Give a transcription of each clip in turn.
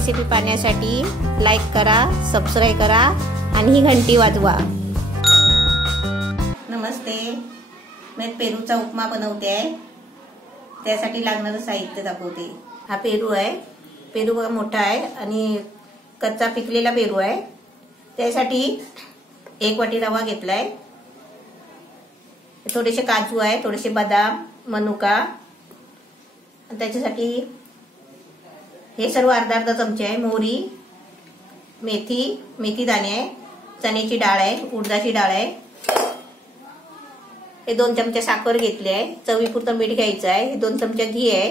Recipe पाहण्यासाठी like करा, subscribe करा आणि ही घंटी वाजवा। नमस्ते, मी पेरूचा उपमा बनवते आहे। त्यासाठी लागणारं साहित्य दाखवते। हा पेरू आहे। पेरू बघा मोठा आहे आणि कच्चा पिकलेला पेरू आहे। त्यासाठी 1 वाटी रवा घेतलाय, थोडेसे काजू आहे, थोडेसे बदाम, मनुका, त्याच्यासाठी हे सर्व अर्धा चमचे आहे। मोहरी, मेथी दाणे आहे, चण्याची डाळ आहे, उडदाची डाळ आहे। हे 2 चमचे साखर घेतली आहे, चवीपुरतं मीठ घ्यायचं आहे। हे 2 चमचे घी आहे।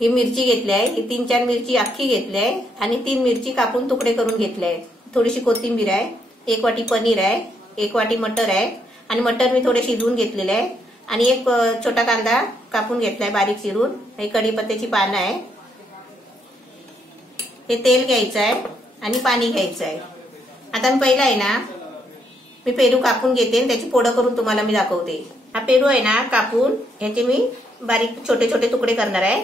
ही मिरची घेतली आहे, ही 3-4 मिरची अख्खी घेतली आहे आणि 3 मिरची कापून तुकडे करून घेतले आहे। थोडीशी कोथिंबीर आहे, 1 वाटी पनीर आहे, 1 वाटी मटर आहे आणि मटर मी थोडे शिजवून घेतलेले आहे आणि 1 छोटा कांदा कापून घेतलाय बारीक चिरून। हे कढीपत्त्याची पानं आहे। हे तेल घ्यायचं आहे आणि पाणी घ्यायचं आहे। आता मी पहिला आहे ना, मी पेरू कापून घेते आणि त्याची फोडं करून तुम्हाला मी दाखवते। हा पेरू आहे ना, कापून याचे मी बारीक छोटे छोटे तुकडे करणार आहे।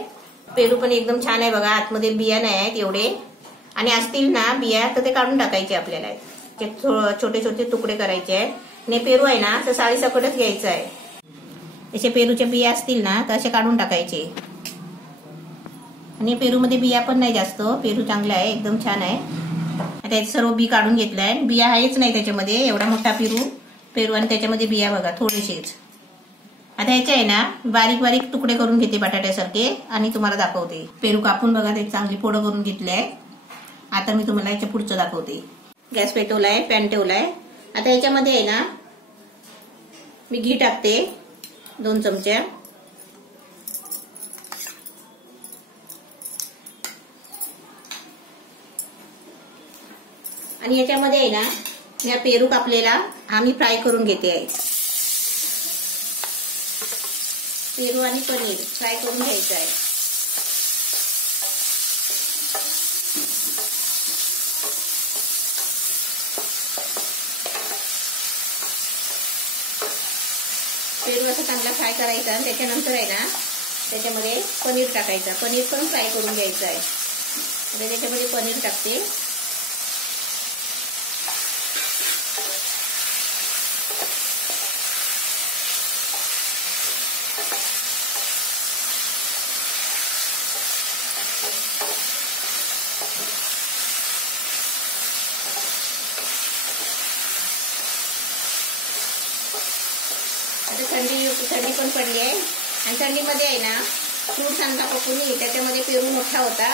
पेरू पण एकदम छान आहे बघा, आतमध्ये बिया नाही आहेत एवढे, आणि असतील ना बिया तर ते काढून टाकायचे आपल्याला। छोटे छोटे तुकडे करायचे आहे आणि पेरू आहे ना तर साळीसकटच घ्यायचं आहे। असे पेरूच्या बिया असतील ना तर असे काढून टाकायचे। आणि पेरू मध्ये बिया पण नाही जास्त, पेरू चांगला आहे, एकदम छान आहे। आता याचे सर्व बी काढून घेतलाय, बिया आहेच नाही त्याच्यामध्ये, एवढा मोठा पेरू आणि त्याच्यामध्ये बिया बघा थोडेसेच। आता याचे आहे ना बारीक बारीक तुकडे करून घेते बटाट्यासारखे आणि तुम्हाला दाखवते। पेरू कापून बघा ते चांगली फोडं करून घेतले आहे। आता मी तुम्हाला याच्या पुढचं दाखवते। गॅस पेटवलाय, पॅन ठेवलाय। आता याच्यामध्ये आहे ना मी घी टाकते 2 चमचे आणि याच्यामध्ये आहे ना मी पेरू कापलेला आम्ही फ्राय करून घेते आहे। पेरू आणि पनीर फ्राय करून घ्यायचं आहे। पेरू असं चांगला फ्राय करायचा आणि त्याच्यानंतर आहे ना त्याच्यामध्ये पनीर टाकायचं। पनीर पण फ्राय करून घ्यायचं आहे। आता त्याच्यामध्ये पनीर टाकते। आता थंडी पण पडली आहे आणि थंडीमध्ये आहे ना फ्रूट आणता पप्पूनी, त्याच्यामध्ये पेरू मोठा होता,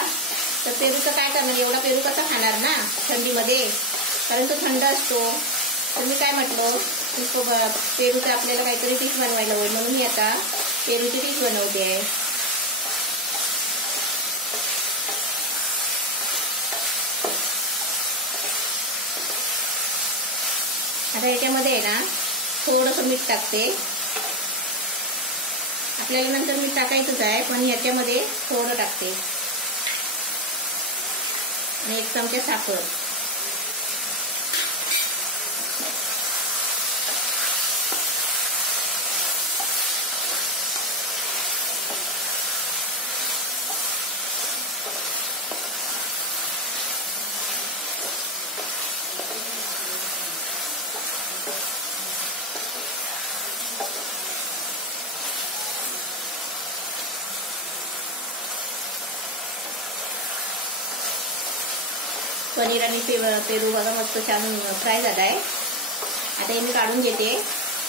तर पेरूचं काय करणार, एवढा पेरू कसा खाणार ना थंडीमध्ये, कारण तो थंड असतो। तर मी काय म्हटलो पेरूचं आपल्याला काहीतरी डिश बनवायला होईल, म्हणून मी आता पेरूची डिश बनवते आहे। आता याच्यामध्ये आहे ना थोडंसं मीठ टाकते। आपल्याला नंतर मीठ टाकायचंच आहे, पण याच्यामध्ये थोडं टाकते आणि 1 चमचा साखर। पनीर आणि पेरू बघा मस्त छान फ्राय झाला आहे। आता हे मी काढून घेते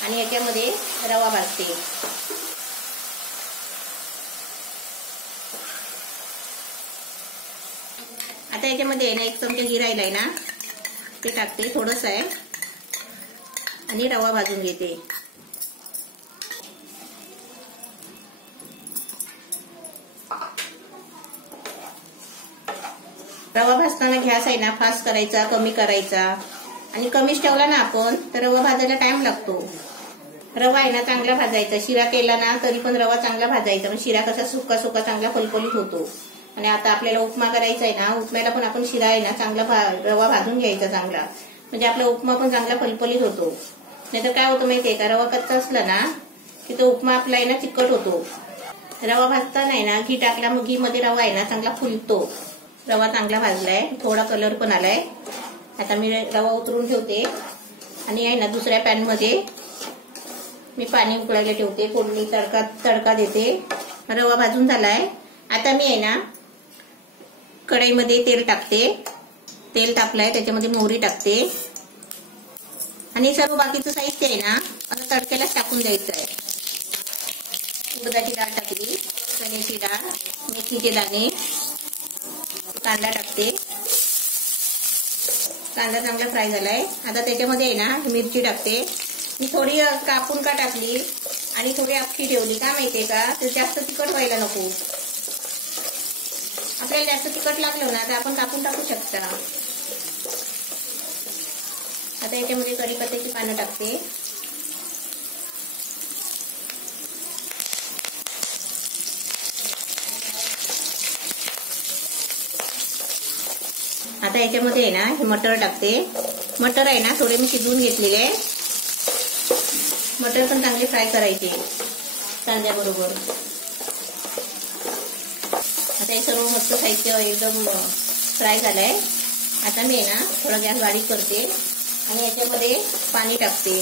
आणि याच्यामध्ये रवा भाजते। आता याच्यामध्ये ना 1 चमचा घी राहिलाय ना ते टाकते, थोडंसं आहे, आणि रवा भाजून घेते। रवा भाजताना गॅस आहे ना फास्ट करायचा, कमी करायचा, आणि कमीच ठेवला ना आपण तर रवा भाजायला टाइम लागतो। रवा आहे ना चांगला भाजायचा, शिरा केला ना तरी पण रवा चांगला भाजायचा, पण शिरा कसा सुका सुका चांगला फलफलीत होतो। आणि आता आपल्याला उपमा करायचा आहे ना, उपम्याला पण आपण शिरा आहे ना चांगला रवा भाजून घ्यायचा चांगला, म्हणजे आपला उपमा पण चांगला फलफलीत होतो। नाहीतर काय होतं माहितीये का, रवा कच्चा असला ना की तो उपमा आपला आहे ना चिकट होतो। रवा भाजताना आहे ना घी टाकला, मग घी मध्ये रवा आहे ना चांगला फुलतो रवा चांगला भाजलाय, थोडा कलर पण आलाय. आता मी रवा उतरून ठेवते आणि आहे ना दुसऱ्या पॅन मध्ये मी पाणी उकळायला ठेवते. फोडणी तडका देते. रवा भाजून झालाय. आता मी आहे ना कढईमध्ये तेल टाकते. तेल टाकलंय, त्याच्यामध्ये मोहरी टाकते आणि सर्व बाकीचं साहित्य आहे ना आता तडक्यालाच टाकून द्यायचं आहे. उडदाची डाळ टाकली, चण्याची डाळ, मेथीचे दाणे, कांदा टाकते. कांदा चांगला फ्राय झालाय. आता त्याच्यामध्ये आहे ना मिरची टाकते. मी थोडी कापून का टाकली आणि थोडी अख्खी ठेवली का माहितीये का, ते जास्त तिखट व्हायला नको. आपल्याला जास्त तिखट लागलं ना तर आपण कापून टाकू शकता. आता याच्यामध्ये कढीपत्त्याची पानं टाकते. आता याच्यामध्ये आहे ना हे मटर टाकते. मटर आहे ना थोडे मी शिजवून घेतलेले आहे. मटर पण चांगले फ्राय करायचे कांद्याबरोबर. आता हे सर्व मस्त साहित्य एकदम फ्राय झालंय. आता मी आहे ना थोडा गॅस बारीक करते आणि याच्यामध्ये पाणी टाकते.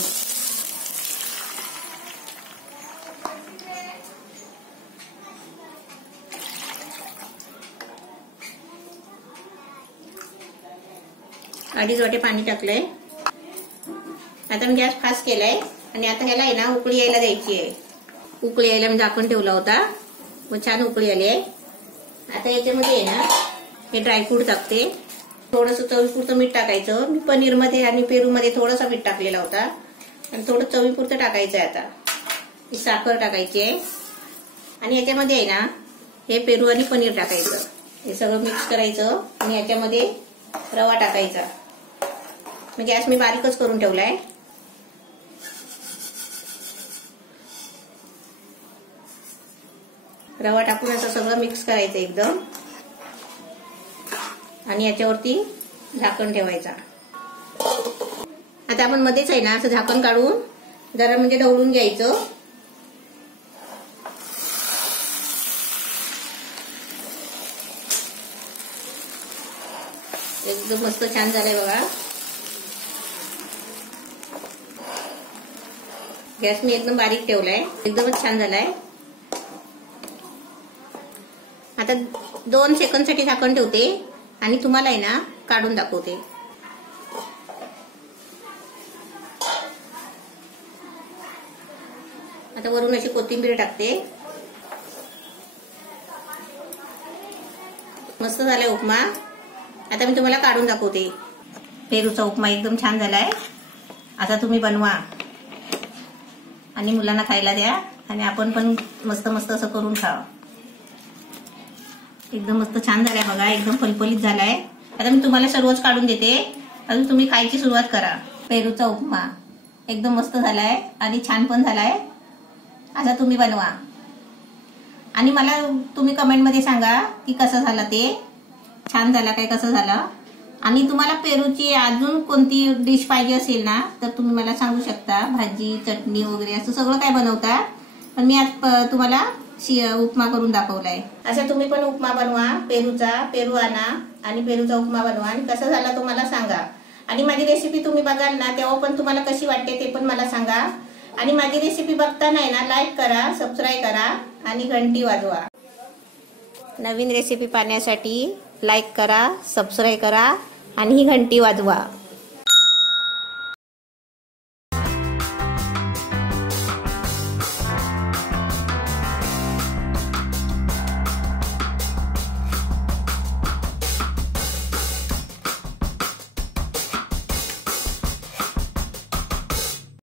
अडीच वाटे पाणी टाकलंय. आता मी गॅस फास्ट केलाय आणि आता ह्याला आहे ना उकळी यायला द्यायची आहे. उकळी यायला मी झाकण ठेवला होता व छान उकळी आली आहे. आता याच्यामध्ये आहे ना हे ड्रायफ्रूट टाकते. थोडंसं चवीपुरतं मीठ टाकायचं. मी पनीरमध्ये आणि पेरूमध्ये थोडंसं मीठ टाकलेला होता आणि थोडं चवीपुरतं टाकायचं आहे. आता ही साखर टाकायची आहे आणि याच्यामध्ये आहे ना हे पेरू आणि पनीर टाकायचं. हे सगळं मिक्स करायचं आणि याच्यामध्ये रवा टाकायचा. गॅस मी बारीकच करून ठेवलाय. रवा टाकून असं सगळं मिक्स करायचं एकदम आणि याच्यावरती झाकण ठेवायचा. आता आपण मध्येच आहे ना असं झाकण काढून जरा म्हणजे ढवळून घ्यायचं. एकदम मस्त छान झालंय बघा. गॅस मी एकदम बारीक ठेवलाय. एकदमच छान झालाय. आता 2 सेकंदसाठी झाकण ठेवते आणि तुम्हाला आहे ना काढून दाखवते. आता वरून अशी कोथिंबीर टाकते. मस्त झालाय उपमा. आता मी तुम्हाला काढून दाखवते. पेरूचा उपमा एकदम छान झालाय. आता तुम्ही बनवा आणि मुलांना खायला द्या आणि आपण पण मस्त मस्त असं करून खावा. एकदम मस्त छान झालाय बघा. एकदम फलफलीत झालाय. आता मी तुम्हाला सर्वच काढून देते. अजून तुम्ही खायची सुरुवात करा. पेरूचा उपमा एकदम मस्त झालाय आणि छान पण झालाय. आता तुम्ही बनवा आणि मला तुम्ही कमेंटमध्ये सांगा की कसं झालं ते. छान झाला काय, कसं झालं. आणि तुम्हाला पेरूची अजून कोणती डिश पाहिजे असेल ना तर तुम्ही मला सांगू शकता. भाजी, चटणी वगैरे असं सगळं काय बनवता. पण मी आज तुम्हाला उपमा करून दाखवलाय. असं तुम्ही पण उपमा बनवा. पेरू आणा आणि पेरूचा उपमा बनवा आणि कसा झाला तो मला सांगा. आणि माझी रेसिपी तुम्ही बघाल ना तेव्हा पण तुम्हाला कशी वाटते ते पण मला सांगा. आणि माझी रेसिपी बघताना आहे ना लाईक करा, सबस्क्राईब करा आणि घंटी वाजवा. नवीन रेसिपी पाहण्यासाठी लाईक करा, सबस्क्राईब करा आणि ही घंटी वाजवा.